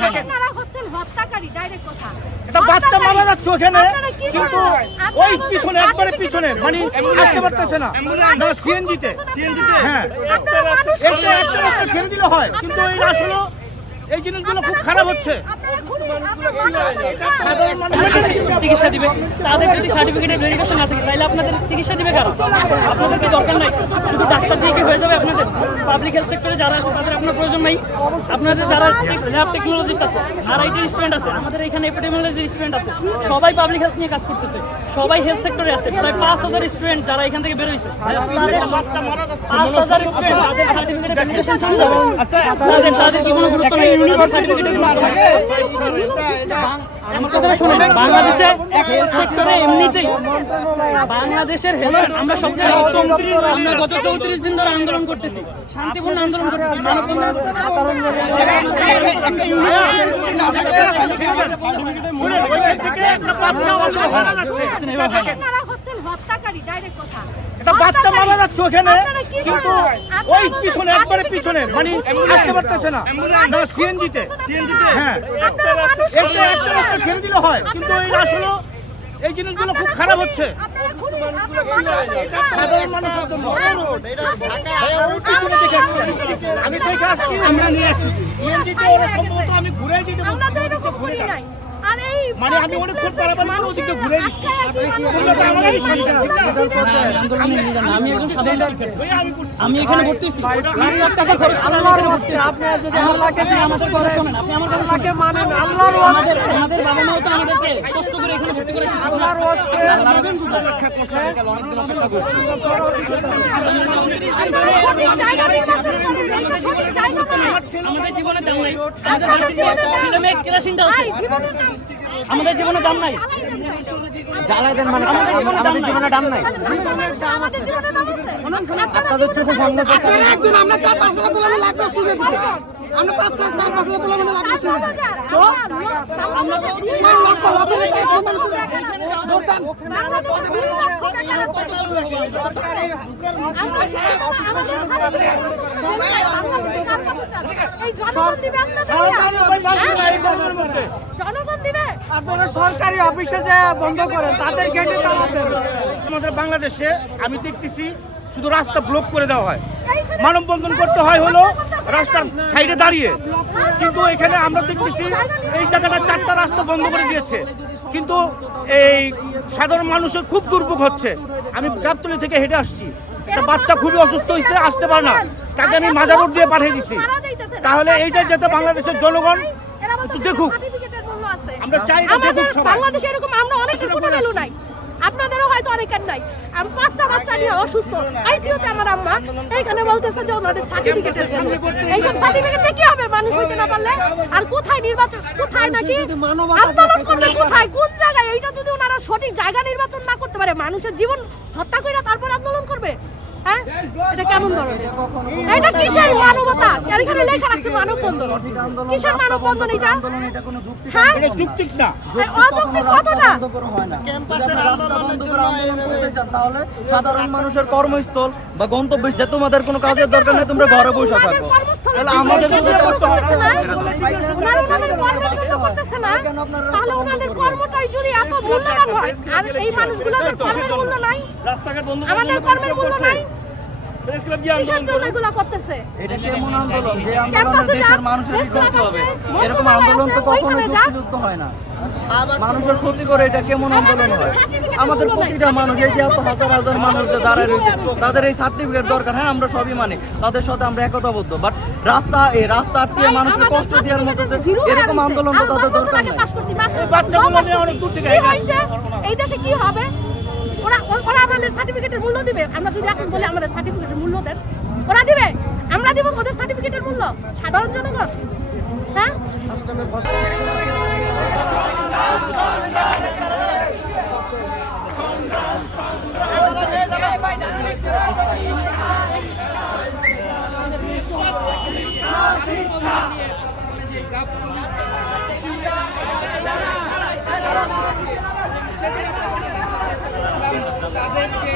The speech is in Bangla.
হয় না। আপনারা হচ্ছেন হত্যাকারী, ডাইরেক্ট কথা। এটা বাচ্চা মারা যাচ্ছে ওখানে, কিন্তু ওই পিছনে একবারে পিছনে মানে আসতে পারতেছে না না সিএনজিতে। হ্যাঁ, একটা রাস্তা ছেড়ে দিলে হয়, কিন্তু এই আসলে এই জিনিসগুলো খুব খারাপ হচ্ছে। চিকিৎসা দিবে, তাদের যদি সার্টিফিকেটের ভেরিফিকেশন না থাকে তাহলে আপনাদের চিকিৎসা দিবে কারা? আপনাদের কি দরকার নাই? শুধু ডাক্তার দিয়ে কি হয়ে যাবে? আপনাদের পাবলিক হেলথ সেক্টরে যারা আছে তাদের আপনার প্রয়োজন নাই? আপনাদের যারা ল্যাব টেকনোলজিস্ট আছে, আরআইটির স্টুডেন্ট আছে, আমাদের এখানে এপিডেমিওলজির স্টুডেন্ট আছে, সবাই পাবলিক হেলথ নিয়ে কাজ করতেছে, সবাই হেলথ সেক্টরে আছে। প্রায় 5000 স্টুডেন্ট যারা এখান থেকে বের হয়েছে, 5000 স্টুডেন্ট তাদের সার্টিফিকেটের ভেরিফিকেশন চলছে। আচ্ছা, তাদের কি কোনো গুরুত্ব নেই? আমার কথাটা শুনুন, বাংলাদেশের হেলথ সেক্টরে এমনিতেই বাংলাদেশের হেলথ আমরা সব জায়গায় আমরা গত 34 দিন ধরে আন্দোলন করতেছি, শান্তিপূর্ণ আন্দোলন করতেছি, আপনারা হচ্ছেন হত্যাকারী, ডাইরেক্ট কথা। এটা বাচ্চা মারা যাচ্ছে ওখানে, কিন্তু ওই পিছনে একবারে পিছনে মানে আসতে পারতেছে না না সিএনজিতে। হ্যাঁ, একটা রাস্তা ছেড়ে দিলে হয়, কিন্তু এই আসলে এই জিনিসগুলো খুব খারাপ হচ্ছে সাধারণ মানুষের জন্য। আমি দেখে আসছি, আমরা নিয়ে আসি সিএনজিতে, ওরা সম্ভবত আমি ঘুরে যেতে মানে আমি অনেকক্ষণ পারাপার ওদিকে ঘুরে দিচ্ছি। আমি একজন সাধারণ শিক্ষার্থী, আমি এখানে ভর্তি হয়েছি, 2 লাখ টাকা খরচ করে আপনারা যদি আল্লাহকে বিশ্বাস করেন, আপনি আমার কথা আল্লাহকে মানেন, আল্লাহর ওয়াস্তে আমাদের বাবা মাও তো আমাদেরকে কষ্ট করে এখানে ভর্তি করেছে, আল্লাহর ওয়াস্তে আমাদের জীবনে দাম নাই, আমাদের ছেলে মেয়ে কেরাসিন দাও, আমাদের জীবনে দাম নাই, জ্বালাই দেন মানে আমাদের জীবনে দাম নাই। আপনাদের চোখে সামনে একজন আমরা 4-5 বছর বলে লাগবে সুযোগ দিতে, আমরা 5-4 বছর বলে মানে লাগবে সুযোগ তো আমরা আপনারা সরকারি অফিসে যে বন্ধ করেন তাদের গেটে তালাতেন। আমাদের বাংলাদেশে আমি দেখতেছি শুধু রাস্তা ব্লক করে দেওয়া হয়, মানববন্ধন করতে হয় হলো রাস্তার সাইডে দাঁড়িয়ে, কিন্তু এখানে আমরা দেখতেছি এই জায়গাটা 4টা রাস্তা বন্ধ করে দিয়েছে, কিন্তু এই সাধারণ মানুষের খুব দুর্ভোগ হচ্ছে। আমি গাবতলী থেকে হেঁটে আসছি, একটা বাচ্চা খুবই অসুস্থ হয়েছে, আসতে পারে না, তাকে আমি মাজা রোড দিয়ে পাঠিয়ে দিচ্ছি। তাহলে এইটা যাতে বাংলাদেশের জনগণ একটু দেখুক, আমরা চাই না দেখুক সবাই। বাংলাদেশে এরকম আমরা অনেকের কোনো ভ্যালু নাই, আপনাদেরও হয়তো অনেকের নাই। আমি 5টা বাচ্চা নিয়ে অসুস্থ, আইসিইউতে আমার আম্মা, এইখানে বলতেছে যে ওনাদের সার্টিফিকেটের জন্য। এইসব সার্টিফিকেট দিয়ে কি হবে মানুষ হইতে না পারলে? আর কোথায় নির্বাচন, কোথায় নাকি আন্দোলন করবে, কোথায় কোন জায়গায়? এইটা যদি ওনারা সঠিক জায়গা নির্বাচন না করতে পারে, মানুষের জীবন হত্যা করে তারপর আন্দোলন করবে, হ্যাঁ এটা কেমন ধরনের? এটা কিসের মানবতা? এখানে লেখা রাখছে মানববন্ধন, কিসের মানববন্ধন এটা? হ্যাঁ এটা যুক্তিক না, অযৌক্তিক কতটা? তাহলে সাধারণ মানুষের কর্মস্থল বা গন্তব্য যে তোমাদের কোনো কাজের দরকার নেই, তোমরা ঘরে বসে থাকো। তাহলে আমাদের তাহলে ওনাদের কর্মটাই যদি এত মূল্যবান হয়, আর এই মানুষগুলোদের কর্মের মূল্য নাই, আমাদের কর্মের মূল্য নাই, কিসের জন্য এগুলো করতেছে? এটা কেমন আন্দোলন? যে আন্দোলনে দেশের মানুষের ক্ষতি হবে, এরকম আন্দোলন তো কখনো যুক্তিযুক্ত হয় না। মানুষের ক্ষতি করে এটা কেমন আন্দোলন হয়? আমাদের প্রতিটা মানুষ, এই যে এত হাজার হাজার মানুষ যে দাঁড়ায় রয়েছে, তাদের এই সার্টিফিকেট দরকার। হ্যাঁ, আমরা সবই মানি, তাদের সাথে আমরা একতাবদ্ধ, বাট রাস্তা আটকে মানুষের কষ্ট দেওয়ার মতো এরকম আন্দোলন তো তাদের দরকার নেই। এই দেশে কি হবে? ওরা আমাদের সার্টিফিকেটের মূল্য দিবে? আমরা যদি এখন বলি আমাদের সার্টিফিকেটের মূল্য দেন, ওরা দিবে? আমরা দিব ওদের সার্টিফিকেটের মূল্য? সাধারণ জনগণ, হ্যাঁ তাদেরকে